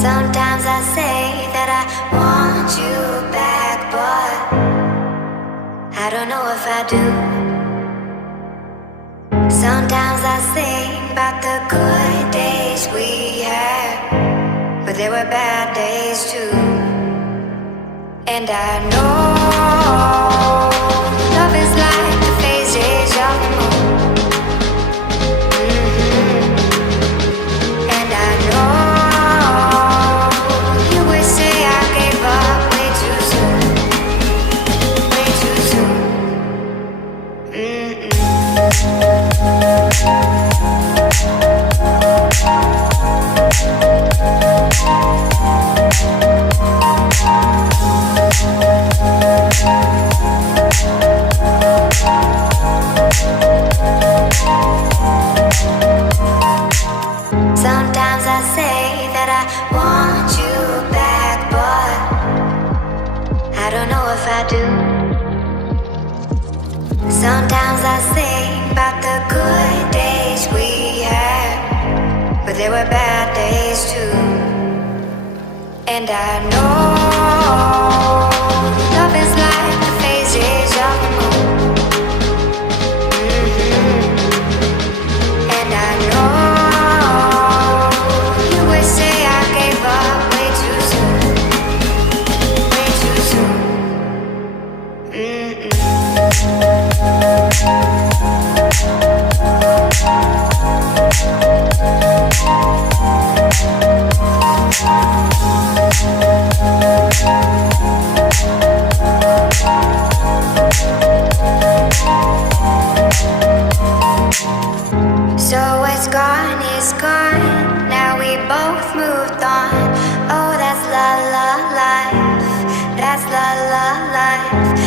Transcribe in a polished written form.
Sometimes I say that I want you back, but I don't know if I do. Sometimes I think about the good days we had, but there were bad days too. And I know love is like the phases of the moon. And I know you would say I gave up way too soon, way too soon. Sometimes I say that I want you back, but I don't know if I do. Sometimes I think about the good days we had, but there were bad days too. And I know love is like the phases of the moon. And I know you would say I gave up way too soon, way too soon. So what's gone is gone. Now we both moved on. Oh, that's la la life. That's la la life.